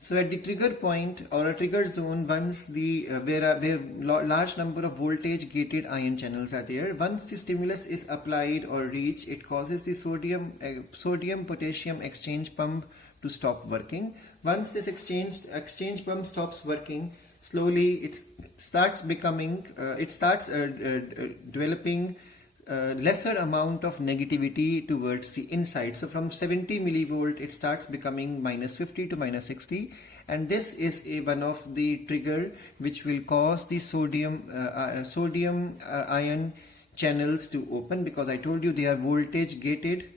So at the trigger point or a trigger zone, once the where large number of voltage gated ion channels are there, once the stimulus is applied or reached, it causes the sodium potassium exchange pump to stop working. Once this exchange pump stops working, slowly it starts developing lesser amount of negativity towards the inside. So from 70 millivolt it starts becoming minus 50 to minus 60, and this is one of the trigger which will cause the sodium ion channels to open, because I told you they are voltage gated.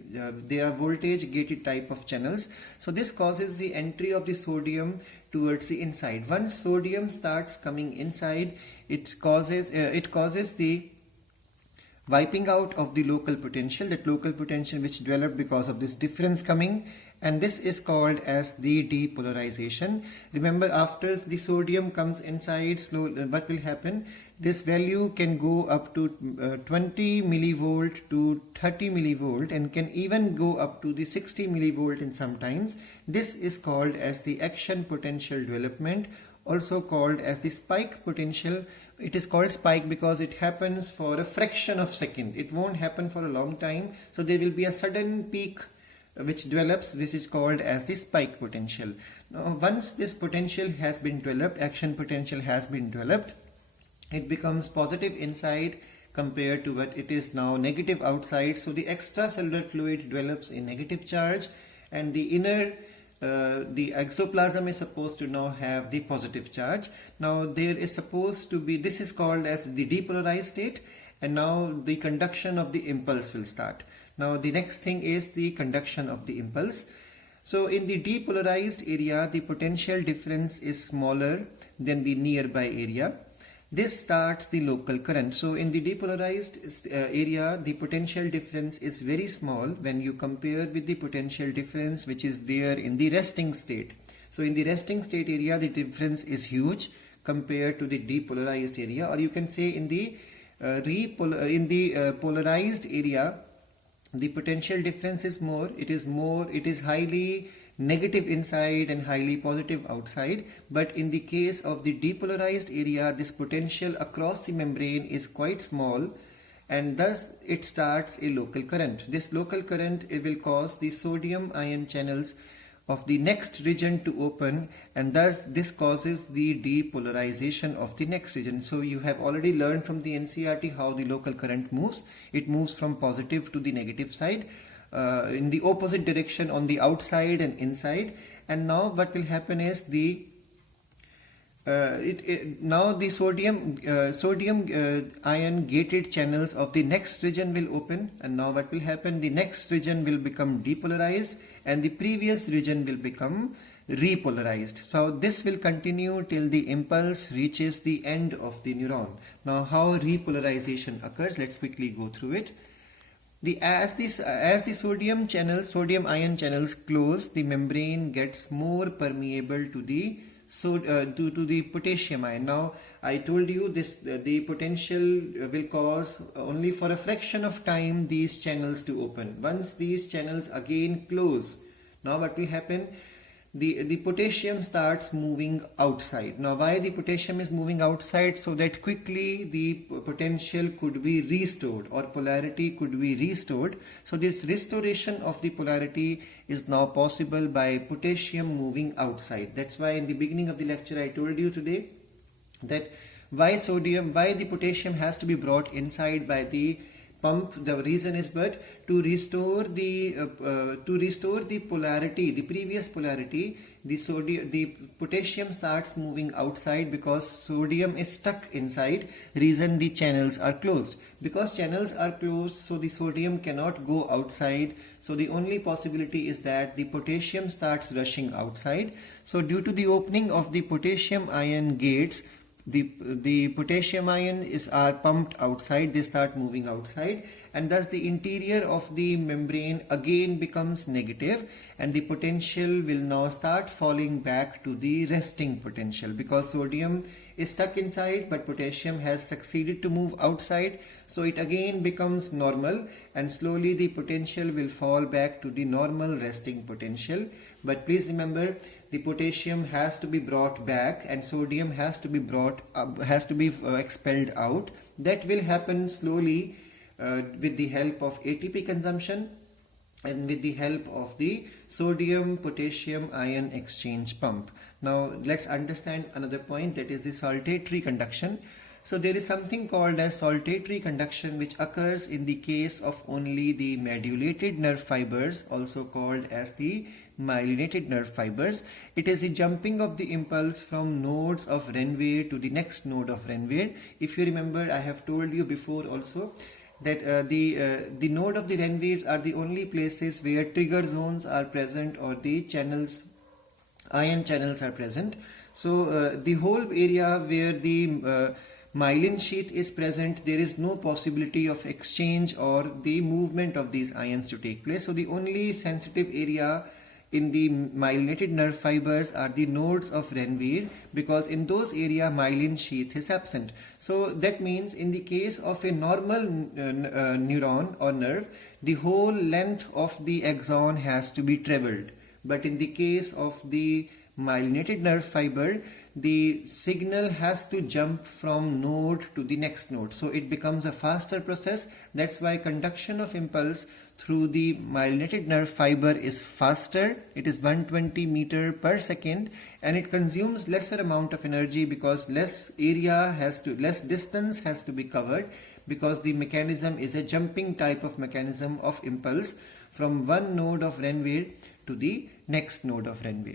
Type of channels. So this causes the entry of the sodium towards the inside. Once sodium starts coming inside, it causes the wiping out of the local potential, that local potential which developed because of this difference coming, and this is called as the depolarization. Remember, after the sodium comes inside, what will happen? This value can go up to 20 millivolt to 30 millivolt, and can even go up to the 60 millivolt in sometimes. This is called as the action potential development, also called as the spike potential. It is called spike because it happens for a fraction of a second. It won't happen for a long time. So there will be a sudden peak which develops. This is called as the spike potential. Now, once this potential has been developed, action potential has been developed, it becomes positive inside compared to what it is now negative outside. So the extracellular fluid develops a negative charge, and the inner the exoplasm is supposed to now have the positive charge. Now there is supposed to be, this is called as the depolarized state, and now the conduction of the impulse will start. Now the next thing is the conduction of the impulse. So in the depolarized area, the potential difference is smaller than the nearby area. This starts the local current. So in the depolarized area, the potential difference is very small when you compare with the potential difference which is there in the resting state. So in the resting state area, the difference is huge compared to the depolarized area, or you can say in the polarized area, the potential difference is more. It is highly negative inside and highly positive outside. But in the case of the depolarized area, this potential across the membrane is quite small, and thus it starts a local current. This local current, it will cause the sodium ion channels of the next region to open, and thus this causes the depolarization of the next region. So you have already learned from the NCERT how the local current moves. It moves from positive to the negative side, in the opposite direction on the outside and inside. And now what will happen is now the sodium ion gated channels of the next region will open, and now what will happen? The next region will become depolarized, and the previous region will become repolarized. So this will continue till the impulse reaches the end of the neuron. Now how repolarization occurs, let's quickly go through it. As the sodium ion channels close, the membrane gets more permeable to the to the potassium ion. Now I told you this, the potential will cause only for a fraction of time these channels to open. Once these channels again close, now what will happen? The potassium starts moving outside. Now why the potassium is moving outside? So that quickly the potential could be restored, or polarity could be restored. So this restoration of the polarity is now possible by potassium moving outside. That's why in the beginning of the lecture I told you today that why the potassium has to be brought inside by the pump. The reason is but to restore the polarity, the previous polarity. The potassium starts moving outside because sodium is stuck inside. Reason the channels are closed. Because channels are closed, so the sodium cannot go outside. So the only possibility is that the potassium starts rushing outside. So due to the opening of the potassium ion gates, the potassium ion are pumped outside. They start moving outside, and thus the interior of the membrane again becomes negative, and the potential will now start falling back to the resting potential, because sodium is stuck inside but potassium has succeeded to move outside. So it again becomes normal, and slowly the potential will fall back to the normal resting potential. But please remember, the potassium has to be brought back and sodium has to be brought up, has to be expelled out. That will happen slowly with the help of ATP consumption and with the help of the sodium potassium ion exchange pump. Now let's understand another point, that is the saltatory conduction. So there is something called as saltatory conduction which occurs in the case of only the medullated nerve fibers, also called as the myelinated nerve fibers. It is the jumping of the impulse from nodes of Renwier to the next node of Renwier. If you remember, I have told you before also that the node of the Renwiers are the only places where trigger zones are present or the channels, ion channels are present. So the whole area where the myelin sheath is present, there is no possibility of exchange or the movement of these ions to take place. So the only sensitive area in the myelinated nerve fibers are the nodes of Renwier, because in those area myelin sheath is absent. So that means in the case of a normal neuron or nerve, the whole length of the axon has to be traveled. But in the case of the myelinated nerve fiber, the signal has to jump from node to the next node. So it becomes a faster process. That's why conduction of impulse through the myelinated nerve fiber is faster. It is 120 meter per second, and it consumes lesser amount of energy because less distance has to be covered, because the mechanism is a jumping type of mechanism of impulse from one node of Renwier to the next node of Renwier.